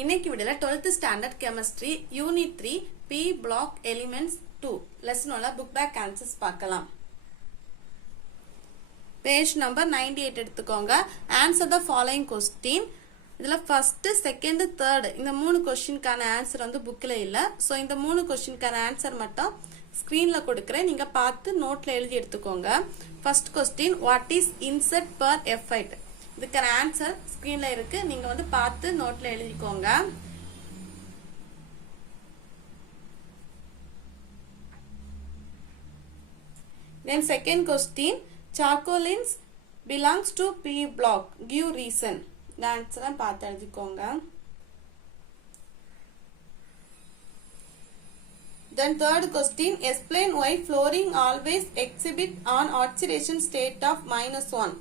இன்னைக்கு வீடியோல 12th standard chemistry unit 3 P block elements 2 லெசனோட புக் பேக் ஆன்சர்ஸ் பார்க்கலாம். பேஜ் நம்பர் 98 எடுத்துக்கோங்க. Answer the following question. இதுல ஃபர்ஸ்ட் செகண்ட் தேர்ட் இந்த மூணு கொஸ்டினுக்கான ஆன்சர் வந்து புக்ல இல்ல. சோ இந்த மூணு கொஸ்டினுக்கான ஆன்சர் மட்டும் ஸ்கிரீன்ல கொடுக்கிறேன். நீங்க பார்த்து நோட்ல எழுதி எடுத்துக்கோங்க. First question, what is inert pair effect? இதுக்கான ஆன்சர் ஸ்கிரீன்ல இருக்கு. நீங்க வந்து பார்த்து நோட்ல எழுதிக்கோங்க. Then second question, charcoalins belongs to P block. Give reason. இந்த ஆன்சரை பார்த்து எழுதிக்கோங்க. Then third question, explain why fluorine always exhibit an oxidation state of -1.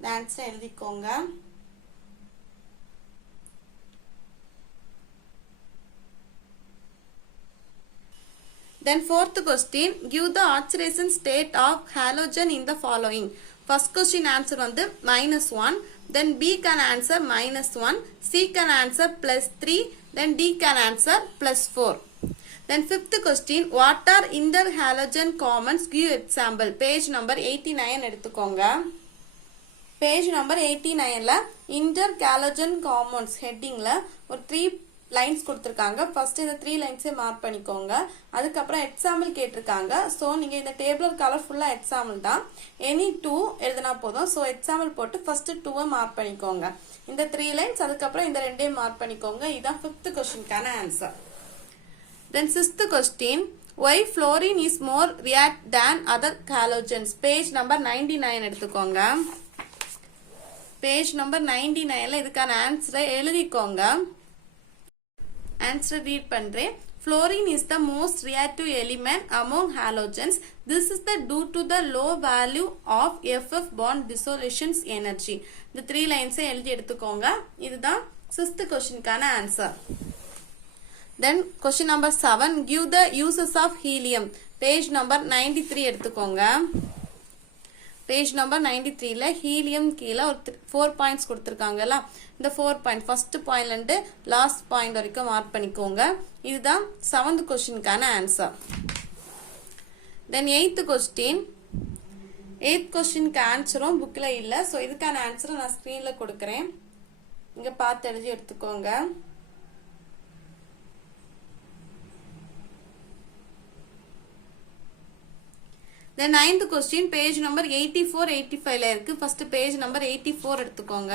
The answer எழுதிக்கோங்க. Then fourth question, give the oxidation state of halogen in the following. First question answer வந்து -1, then B can answer -1, C can answer +3, then D can answer +4. Then fifth question, what are interhalogen commons? Give example. Page number 89 எடுத்துக்கோங்க. Page number 89ல இன்டர்ஹாலஜன் compounds ஹெட்டிங்ல ஒரு 3 lines கொடுத்துருக்காங்க. First இந்த 3 லைன்ஸே mark பண்ணிக்கோங்க. அதுக்கப்புறம் example கேட்டிருக்காங்க. So நீங்க இந்த டேபிள் கலர்ஃபுல்லா எக்ஸாம்பிள் தான். எனி 2 எழுதினா போதும். ஸோ எக்ஸாம்பிள் போட்டு ஃபர்ஸ்ட் 2 மார்க் பண்ணிக்கோங்க. இந்த 3 லைன்ஸ் அதுக்கப்புறம் இந்த 2 மார்க் பண்ணிக்கோங்க. இதுதான் 5th கொஸ்டினுக்கான answer. Then 6th question, why fluorine is more react than other halogens? Page number 99 எடுத்துக்கோங்க. பேஜ் நம்பர் 99ல இதுக்கான ஆன்சரை எழுதிக்கோங்க. ஆன்சர் ரீட் பண்றேன். Fluorine is the most reactive element among halogens. This is due to the low value of FF bond dissolutions energy. இந்த 3 லைன்ஸை எழுதி எடுத்துக்கோங்க. இதுதான் 6th கொஸ்டினுக்கான answer. Then question number 7, give the uses of helium. Page number 93 எடுத்துக்கோங்க. Page number 93ல helium கீழே ஒரு 4 points கொடுத்துருக்காங்கல்ல. இந்த 4 point first பாயிண்ட்ல இருந்து லாஸ்ட் பாயிண்ட் வரைக்கும் மார்க் பண்ணிக்கோங்க. இதுதான் 7th கொஸ்டினுக்கான ஆன்சர். தென் 8th கொஸ்டின். 8th கொஸ்டினுக்கு ஆன்சரும் புக்ல இல்ல. ஸோ இதுக்கான ஆன்சரை நான் ஸ்கிரீன்ல கொடுக்குறேன். இங்க பார்த்து எழுதி எடுத்துக்கோங்க. The 9th question, page number 84, 85ல இருக்கு. First page number 84 எடுத்துக்கோங்க.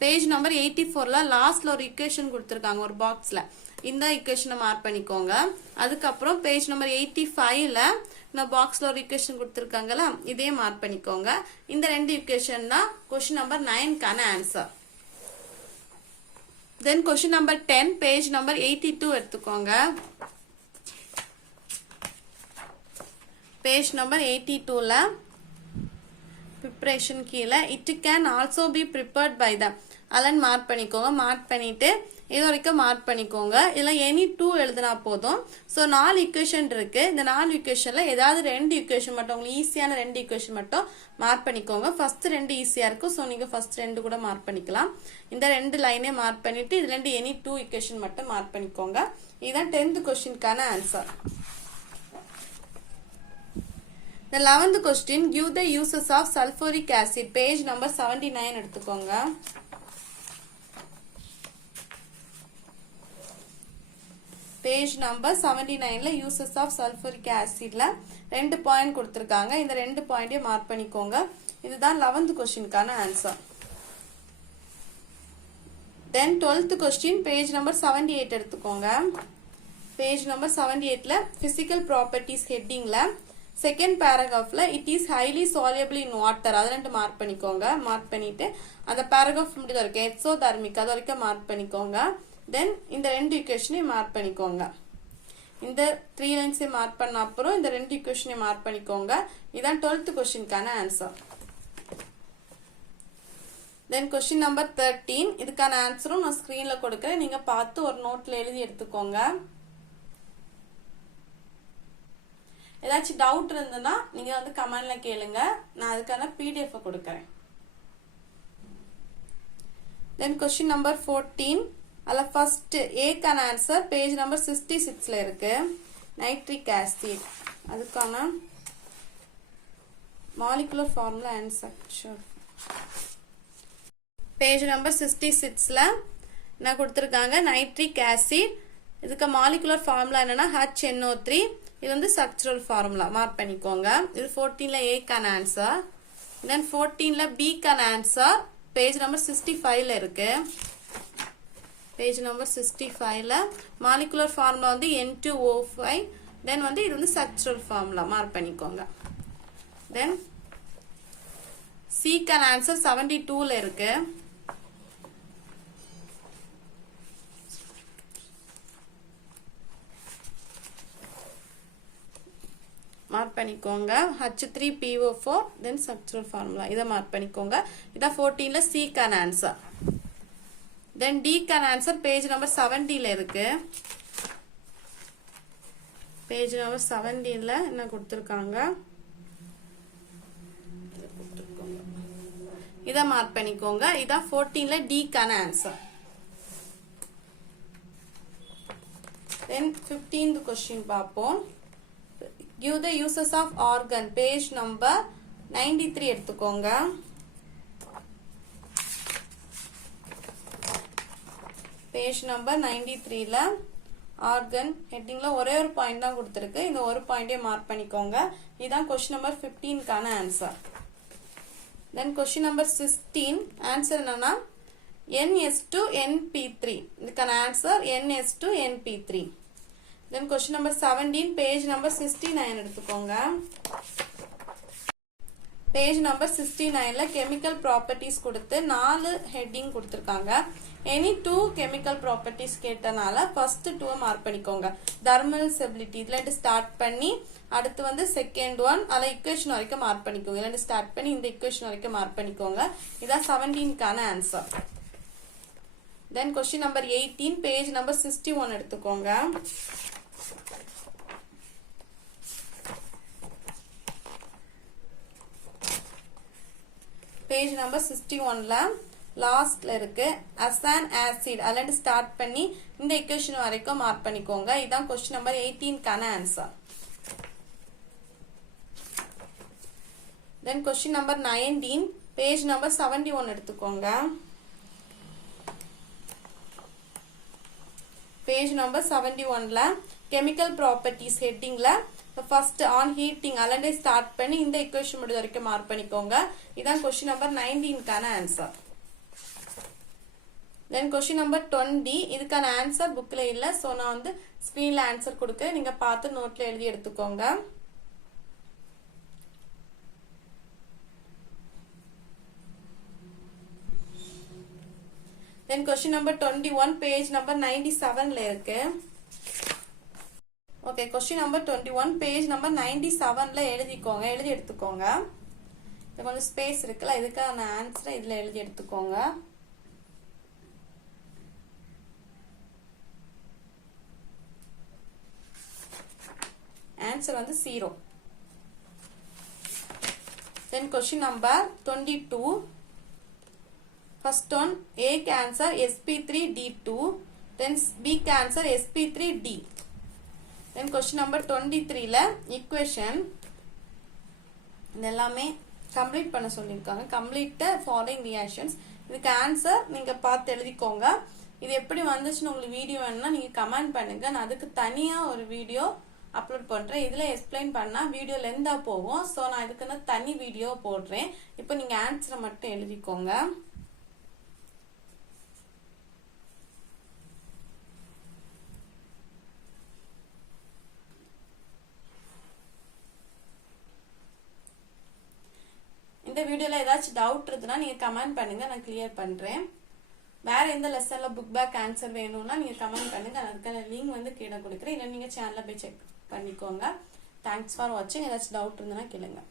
Page number 84ல லாஸ்ட்ல ஒரு equation கொடுத்திருக்காங்க ஒரு பாக்ஸ்ல. இந்த equation மார்க் பண்ணிக்கோங்க. அதுக்கப்புறம் page number 85ல இந்த பாக்ஸ்ல ஒரு equation கொடுத்திருக்காங்கல, இதே மார்க் பண்ணிக்கோங்க. இந்த ரெண்டு equation தான் question number 9க்கான answer. Then question number 10, page number 82 எடுத்துக்கோங்க. பேஜ் நம்பர் 82ல ப்ரிப்பரேஷன் கீழே it can also be prepared by the Allen mark பண்ணிக்கோங்க. மார்க் பண்ணிட்டு இது வரைக்கும் மார்க் பண்ணிக்கோங்க. இதில் எனி 2 எழுதினா போதும். ஸோ 4 இக்குவேஷன் இருக்கு. இந்த 4 இக்குவேஷன்ல ஏதாவது 2 இக்குவேஷன் மட்டும் உங்களுக்கு ஈஸியான 2 இக்குவேஷன் மட்டும் மார்க் பண்ணிக்கோங்க. ஃபர்ஸ்ட் 2 ஈஸியா இருக்கும். ஸோ நீங்க ஃபர்ஸ்ட் 2 கூட மார்க் பண்ணிக்கலாம். இந்த 2 லைனே மார்க் பண்ணிட்டு இதுல இருந்து எனி 2 இக்குவேஷன் மட்டும் மார்க் பண்ணிக்கோங்க. இதுதான் 10th கொஸ்டினுக்கான answer. The 11th question, give the uses of sulfuric acid. Page number 79 எடுத்துக்கோங்க. Page number 79ல uses of sulfuric acidல 2 பாயிண்ட் கொடுத்திருக்காங்க. இந்த 2 பாயிண்டே மார்க் பண்ணிக்கோங்க. இதுதான் 11th கொஸ்டினுக்கான answer. Then 12th question, page number 78 எடுத்துக்கோங்க. Page number 78ல physical properties headingல செகண்ட் பேராகிராஃப்ல it is highly soluble in water அது 2 மார்க் பண்ணிக்கோங்க. மார்க் பண்ணிட்டு அந்த பேராகிராஃப் முடிஞ்ச வரைக்கும் எக்ஸோதெர்மிக் அது வரைக்கும் மார்க் பண்ணிக்கோங்க. தென் இந்த 2 ஈக்குவேஷனையும் மார்க் பண்ணிக்கோங்க. இந்த 3 லைன்ஸையும் மார்க் பண்ண அப்புறம் இந்த 2 ஈக்குவேஷனையும் மார்க் பண்ணிக்கோங்க. இதான் 12th கொஸ்டினுக்கான ஆன்சர். தென் கொஸ்டின் நம்பர் 13, இதுக்கான ஆன்சரும் நான் ஸ்கிரீன்ல கொடுக்குறேன். நீங்க பார்த்து ஒரு நோட்ல எழுதி எடுத்துக்கோங்க. ஏதாச்சும் டவுட் இருந்ததுன்னா நீங்க வந்து கமெண்ட்ல கேளுங்க. நான் அதுக்கான PDF கொடுக்கிறேன். Then question number 14. Alla first A can answer page number 66 ல இருக்கு. Nitric acid. அதுக்கான molecular formula and structure. Page number 66 ல என்ன கொடுத்திருக்காங்க nitric acid. இதுக்கு molecular formula என்னன்னா HNO3. இது வந்து structural formula மார்க் பண்ணிக்கோங்க. இது 14 ல A can answer. Then 14 ல B can answer. Page number 65 ல இருக்கு. Page number 65 ல molecular formula வந்து N2O5. Then வந்து இது வந்து structural formula மார்க் பண்ணிக்கோங்க. Then C can answer 72 ல இருக்கு. மார்க் பண்ணிக்கோங்க. H3PO4 then structural formula இத மார்க் பண்ணிக்கோங்க. இத 14 ல C can answer. Then D can answer page number 70 ல இருக்கு. Page number 70 ல என்ன கொடுத்திருக்காங்க? இத மார்க் பண்ணிக்கோங்க. இத 14 ல D can answer. Then 15th question பாப்போம். Give the uses of organ. Page number 93 எடுத்துக்கோங்க. Page number 93 ல organ heading ல ஒரே ஒரு பாயிண்ட் தான் கொடுத்திருக்கு. இந்த ஒரு பாயிண்டே மார்க் பண்ணிக்கோங்க. இதான் question number 15 கான answer. Then question number 16 answer என்னன்னா NS2NP3. இதுக்கான answer NS2NP3. Then question number 17 page number 69 எடுத்துக்கோங்க. Page number 69 ல chemical properties கொடுத்து 4 heading கொடுத்திருக்காங்க. Any 2 chemical properties கேட்டனால first 2 mark பண்ணிக்கோங்க. thermal stability இதுல ஸ்டார்ட் பண்ணி அடுத்து வந்து second one அத equation வரைக்கும் மார்க் பண்ணிக்கோங்க. இல்ல ஸ்டார்ட் பண்ணி இந்த equation வரைக்கும் மார்க் பண்ணிக்கோங்க. இதான் 17 கான answer. Then question number 18 page number 61 எடுத்துக்கோங்க. Page number 61 ல லாஸ்ட்ல இருக்கு as an acid அல்லது ஸ்டார்ட் பண்ணி இந்த equation வரைக்கும் மார்க் பண்ணிக்கோங்க. இதான் question number 18 கான answer. Then question number 19 page number 71 எடுத்துக்கோங்க. Page number 71 ல chemical properties heading ல first on heating அல்லது ஸ்டார்ட் பண்ணி இந்த equation முடிஞ்ச வரைக்கும் மார்க் பண்ணிக்கோங்க. இதான் question number 19 கான ஆன்சர். Then question number 20 இதுக்கான ஆன்சர் புக்ல இல்ல. சோ நான் வந்து ஸ்கிரீன்ல ஆன்சர் கொடுக்கிறேன். நீங்க பார்த்து நோட்ல எழுதி எடுத்துக்கோங்க. Then question number 21 page number 97 ல இருக்கு. Okay, question number 21 page number 97 ல எழுதிக்கோங்க. எழுதி எடுத்துக்கோங்க. இது கொஞ்சம் ஸ்பேஸ் இருக்குல, இதுக்கான ஆன்சரை இதுல எழுதி எடுத்துக்கோங்க. ஆன்சர் வந்து 0. Then question number 22. First one A cancer sp3d2. Then B cancer sp3d. Then question number 23 ல equation எல்லாமே கம்ப்ளீட் பண்ண சொல்லிருக்காங்க. complete the following reactions. இதுக்கு ஆன்சர் நீங்க பார்த்து எழுதிக்கோங்க. இது எப்படி வந்துச்சுன்னு உங்களுக்கு வீடியோ வேணும்னா நீங்க கமெண்ட் பண்ணுங்க. நான் அதுக்கு தனியா ஒரு வீடியோ அப்லோட் பண்றேன். இதுல எக்ஸ்பிளைன் பண்ணா வீடியோ லெந்தா போகும். சோ நான் இதுக்குன்னு தனி வீடியோ போடுறேன். இப்போ நீங்க ஆன்சரை மட்டும் எழுதிக்கோங்க. இந்த வீடியோல ஏதாச்சும் டவுட் இருந்தா நீங்க கமெண்ட் பண்ணுங்க, நான் கிளியர் பண்றேன். வேற எந்த லெசன்ல புக் பேக் ஆன்சர் வேணும்னா நீங்க கமெண்ட் பண்ணுங்க. அதுக்கான லிங்க் வந்து கீழே கொடுக்குறேன். இல்ல நீங்க சேனல்ல போய் செக் பண்ணிக்கோங்க. தேங்க்ஸ் ஃபார் வாட்சிங். ஏதாச்சும் டவுட் இருந்தா கேளுங்க.